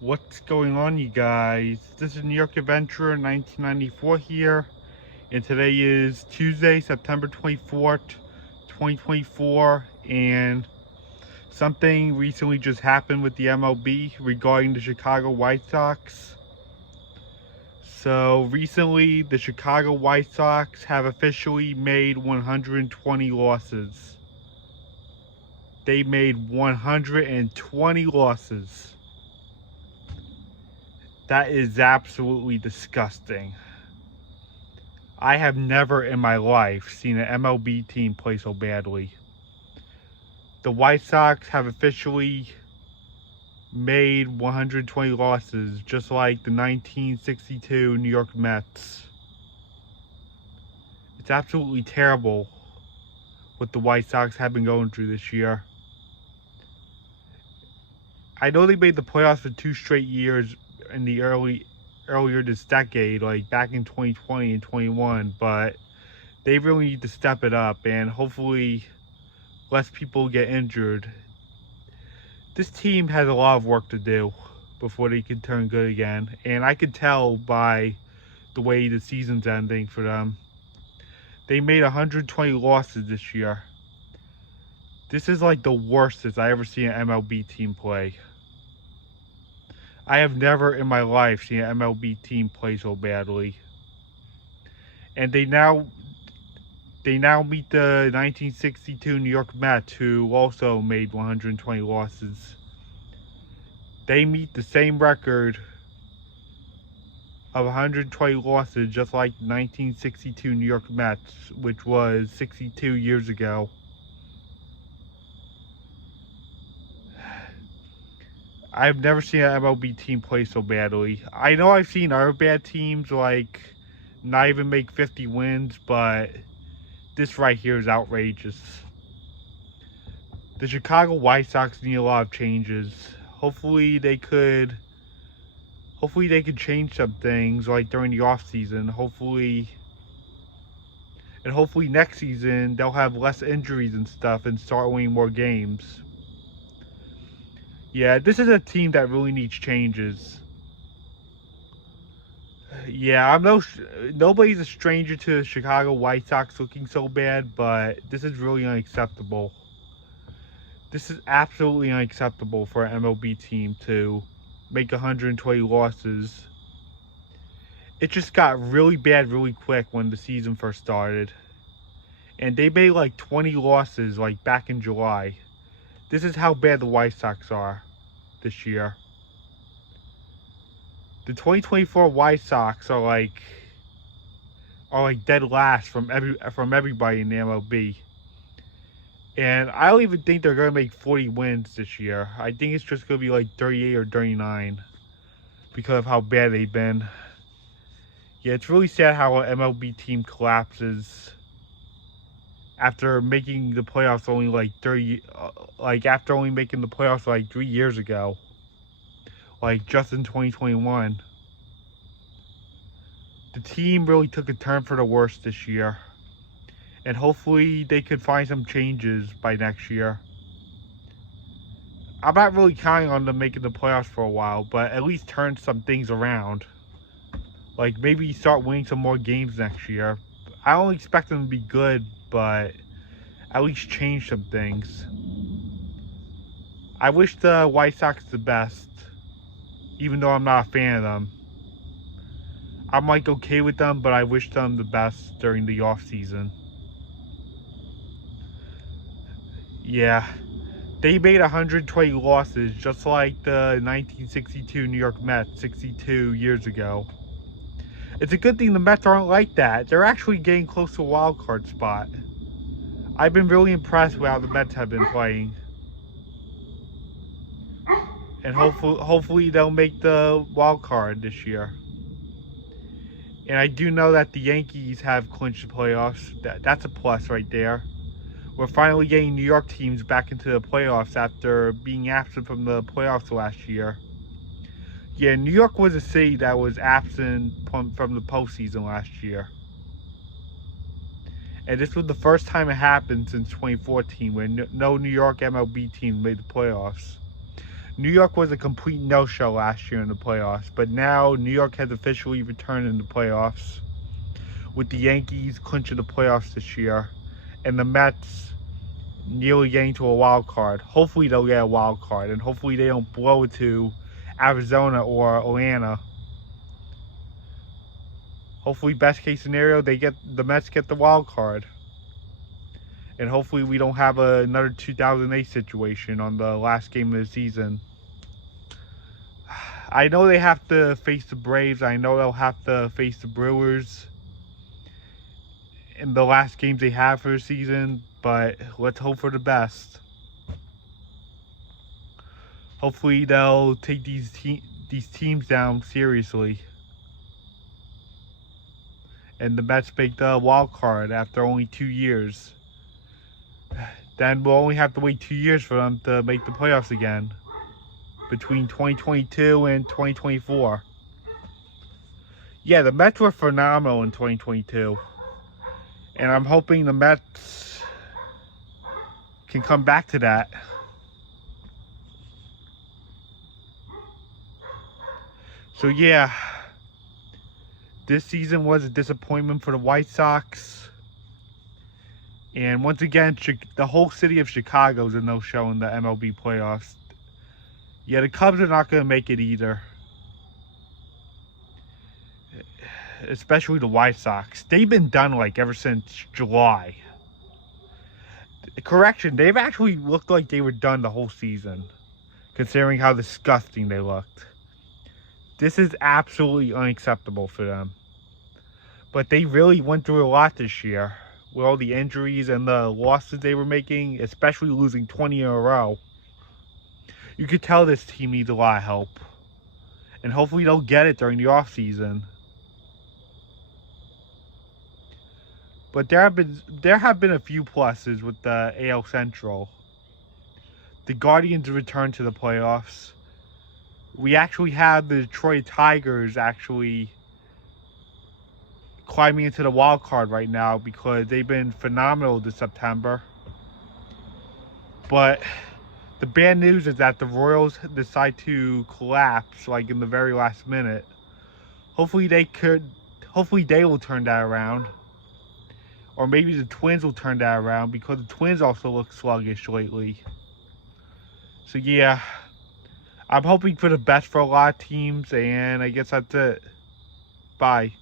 What's going on, you guys? This is New York Adventurer 1994 here, and today is Tuesday, September 24th, 2024, and something recently just happened with the MLB regarding the Chicago White Sox. So recently, the Chicago White Sox have officially made 120 losses. They made 120 losses. That is absolutely disgusting. I have never in my life seen an MLB team play so badly. The White Sox have officially made 120 losses, just like the 1962 New York Mets. It's absolutely terrible what the White Sox have been going through this year. I know they made the playoffs for 2 straight years in the earlier this decade, like back in 2020 and 21, but they really need to step it up and hopefully less people get injured. This team has a lot of work to do before they can turn good again, and I could tell by the way the season's ending for them. They made 120 losses this year. This is like the worstest I ever seen an MLB team play. I have never in my life seen an MLB team play so badly. And they now meet the 1962 New York Mets, who also made 120 losses. They meet the same record of 120 losses, just like the 1962 New York Mets, which was 62 years ago. I've never seen an MLB team play so badly. I know I've seen other bad teams like not even make 50 wins, but this right here is outrageous. The Chicago White Sox need a lot of changes. Hopefully they could change some things like during the offseason. Hopefully next season they'll have less injuries and stuff and start winning more games. Yeah, this is a team that really needs changes. Yeah, nobody's a stranger to the Chicago White Sox looking so bad, but this is really unacceptable. This is absolutely unacceptable for an MLB team to make 120 losses. It just got really bad really quick when the season first started. And they made like 20 losses like back in July. This is how bad the White Sox are this year. The 2024 White Sox are like dead last from everybody in the MLB. And I don't even think they're gonna make 40 wins this year. I think it's just gonna be like 38 or 39 because of how bad they've been. Yeah, it's really sad how an MLB team collapses after making the playoffs only after only making the playoffs like 3 years ago. Like just in 2021. The team really took a turn for the worse this year. And hopefully they could find some changes by next year. I'm not really counting on them making the playoffs for a while, but at least turn some things around. Like maybe start winning some more games next year. I don't expect them to be good, but at least change some things. I wish the White Sox the best, even though I'm not a fan of them. I'm like okay with them, but I wish them the best during the off season. Yeah, they made 120 losses, just like the 1962 New York Mets 62 years ago. It's a good thing the Mets aren't like that. They're actually getting close to a wild card spot. I've been really impressed with how the Mets have been playing. And hopefully they'll make the wild card this year. And I do know that the Yankees have clinched the playoffs. That's a plus right there. We're finally getting New York teams back into the playoffs after being absent from the playoffs last year. Yeah, New York was a city that was absent from the postseason last year. And this was the first time it happened since 2014 when no New York MLB team made the playoffs. New York was a complete no-show last year in the playoffs, but now New York has officially returned in the playoffs, with the Yankees clinching the playoffs this year, and the Mets nearly getting to a wild card. Hopefully they'll get a wild card, and hopefully they don't blow it to Arizona or Atlanta. Hopefully, best case scenario, the Mets get the wild card. And hopefully we don't have another 2008 situation on the last game of the season. I know they have to face the Braves. I know they'll have to face the Brewers in the last games they have for the season, but let's hope for the best. Hopefully they'll take these teams down seriously. And the Mets make the wild card after only 2 years. Then we'll only have to wait 2 years for them to make the playoffs again, between 2022 and 2024. Yeah, the Mets were phenomenal in 2022. And I'm hoping the Mets can come back to that. So yeah, this season was a disappointment for the White Sox. And once again, the whole city of Chicago's a no-show in the MLB playoffs. Yeah, the Cubs are not going to make it either. Especially the White Sox. They've been done like ever since July. Correction, they've actually looked like they were done the whole season, considering how disgusting they looked. This is absolutely unacceptable for them. But they really went through a lot this year, with all the injuries and the losses they were making, especially losing 20 in a row. You could tell this team needs a lot of help. And hopefully they'll get it during the offseason. But there have been a few pluses with the AL Central. The Guardians returned to the playoffs. We actually have the Detroit Tigers actually climbing into the wild card right now because they've been phenomenal this September. But the bad news is that the Royals decide to collapse like in the very last minute. Hopefully they will turn that around. Or maybe the Twins will turn that around because the Twins also look sluggish lately. So yeah, I'm hoping for the best for a lot of teams, and I guess that's it. Bye.